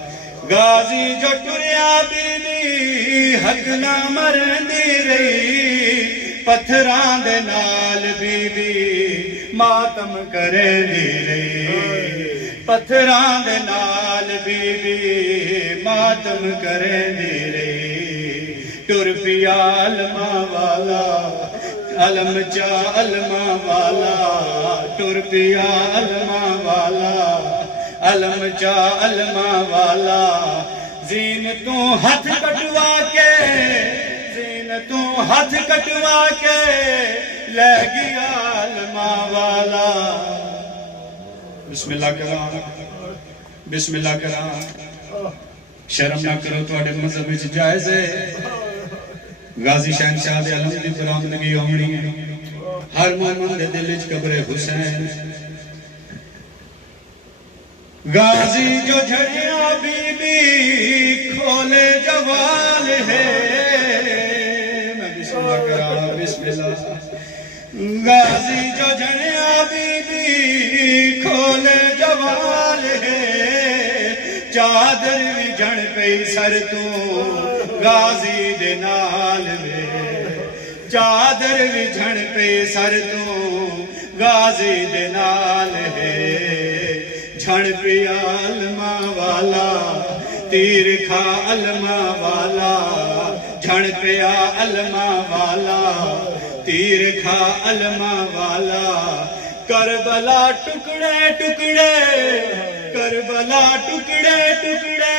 غازی جو ٹریا بی بی ہگلا مرندی رہی پتھران دے نال بی بی ماتم کرے دی رہی پتھران دے نال بی بی ماتم کرے دی رہی ٹر پیا علما والا علم چا علما والا ٹر پیا علما والا علم چا علما والا زین تو ہاتھ کٹوا کے زین تو ہاتھ کٹوا کے لے گیا علما والا بسم اللہ کرام بسم اللہ کرام شرم نہ کرو تواڈے مذہب وچ جائز ہے غازی شہنشاہ دے علم دی برآمدگی ہونی ہے ہر مومن دے دل وچ قبر حسین غازی جو جھڑیاں بی بی کھولے جوال ہے میں بسم اللہ کرام بسم اللہ غازی جو جھڑیاں بی بی کھولے جوال ہے چادر بھی جھڑ پئی سر تو غازی دے نال میں چادر بھی جھڑ پئی سر تو غازی دے نال ہے جھڑ پیا علما والا تیر کھا علما والا جھڑ پیا علما والا تیر کھا علما والا کربلا ٹکڑے ٹکڑے کربلا ٹکڑے ٹکڑے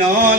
9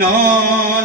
9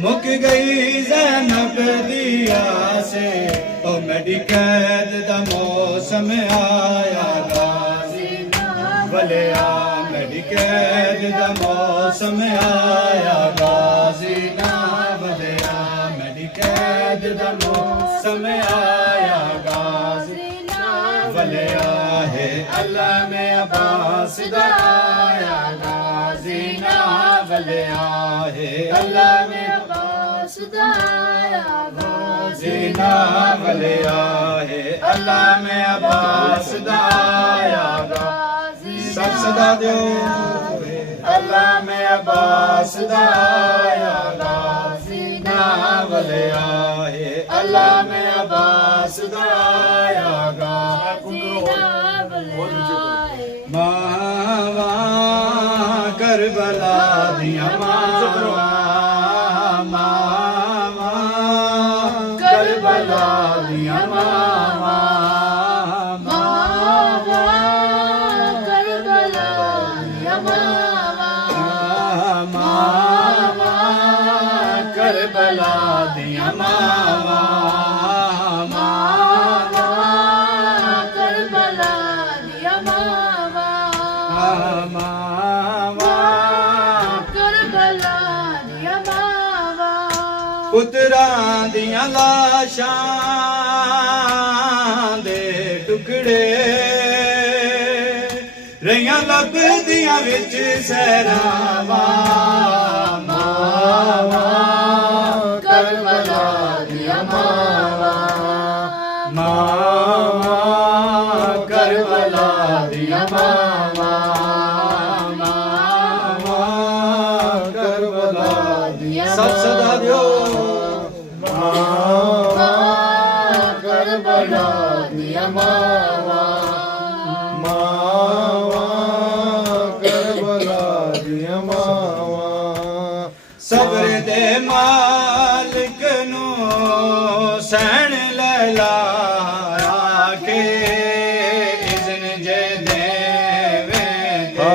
مک گئی زینب دیا سے او میری قید دا موسم آیا غازی ولیا میری قید دا موسم آیا غازی نا ولیا میری قید دا موسم آیا غازی ولیا ہے اللہ میں عباس دا آیا غازی نا ولیا ہے اللہ میں عباس دا آیا غازی نا ولیا ہے اللہ میں عباس دا آیا غازی سب صدا دیو اللہ میں عباس دا آیا غازی نا ولیا ہے اللہ میں عباس دا آیا غازی ماواں کربلا دیاں ماواں کربلا دیاں ماواں کربلا یا کربلا دیاں ماواں کربلا یا کربلا یا پتراں دیاں لاشاں دے ٹکڑے رہیاں لبدیاں وچ سہراواں کربلا یا کربلا دیا کربلا دیا سب صدا دیو کربلا یا کربلا دیا صبر دے مالک نو سہن للایا کے اذن جے دیوے تے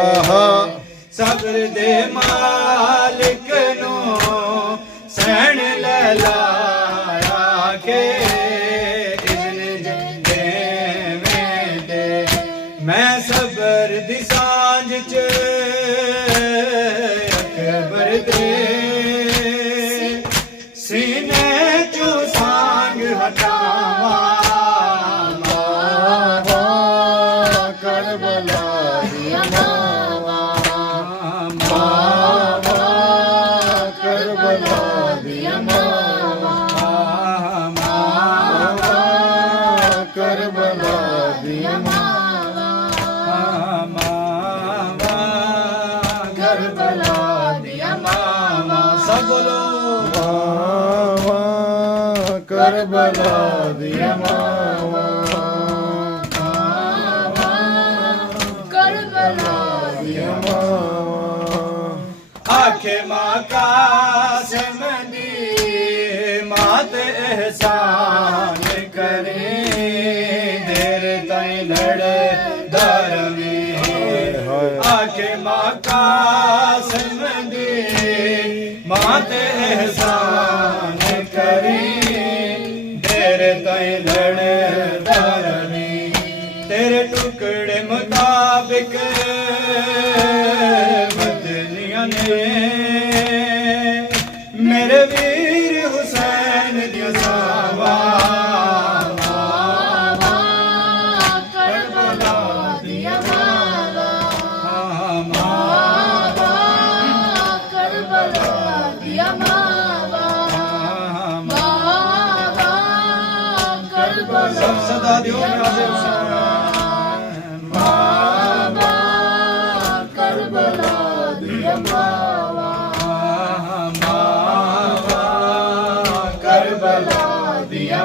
صبر دے مالک نو سہن للایا کے اذن جے دیوے تے میں صبر دی سانج چ اکبر دے سینے چو سانگ ہٹاواں کربلا یا کربلا یا کربلا دیا کربلا یا سب بولو کربلا دیا کربلا آنکھیں ماں قاسم دی مات احسان کرے دیر تائیں لڑے درمی آنکھیں ماں قاسم دی مات احسان کرے دیر تائیں لڑے درمی تیرے ٹکڑے مطابق بدلیاں نے میرے ویر حسین دیا ساواں کربلا یا کربلا یا کربلا سب صدا دیو نازے حسین کربلا یا کربلا دیا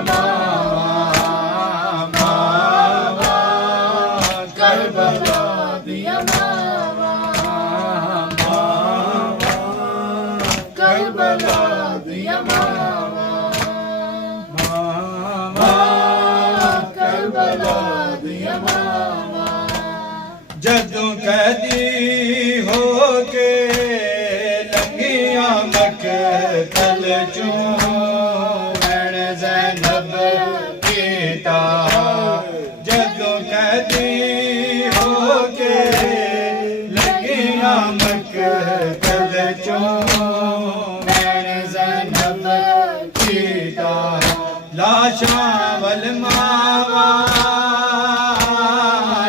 کربلا یا کربلا یا کربلا یا جدوں قیدی ہو کے لنگیاں مقتل چون زینب کیتا جدو قیدی ہو کے لگیاں مقتل چون زینب کیتا لاشاں والماوا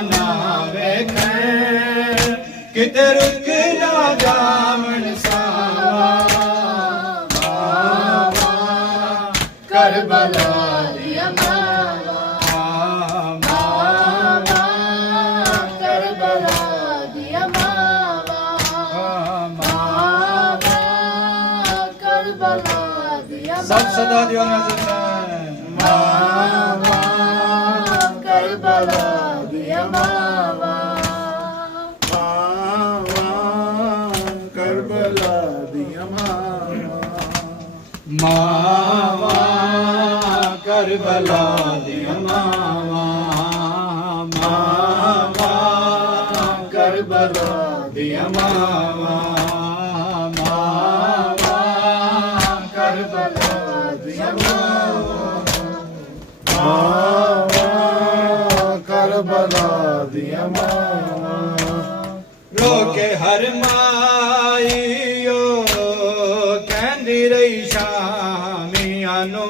نہ ویکھن کتے رک نہ جاون ساوا کربلا دیا ماوا کربلا دیا ماوا کربلا دیا سب صدا دیو نظر کربلا دیا ماوا کربلا دیا ماوا کربلا دیا ماوا ماوا کربلا دیا ماوا ماوا کربلا دیا کربلا دیا رو کے ہر مائیو کہندی رہی شامیانو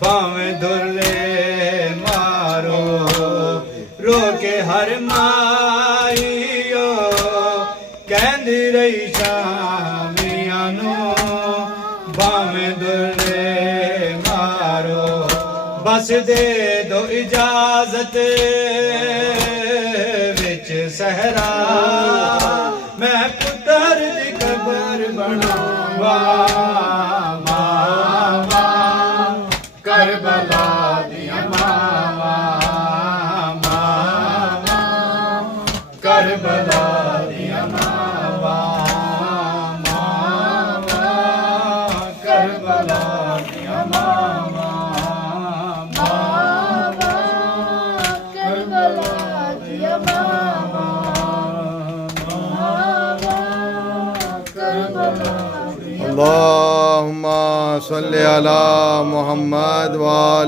باویں دھرے مارو رو کے ہر مائیو کہندی رہی شامیانو باویں دھرے مارو بس دے دو اجازت وچ صحرا میں پتر دی قبر بناوا ماوا کربلا دیا ماوا ماوا کربلا دیا ماوا ماوا کربلا دیا ماوا کربلا دیا ماوا کربلا دیا اللہم صلی علی محمد وآل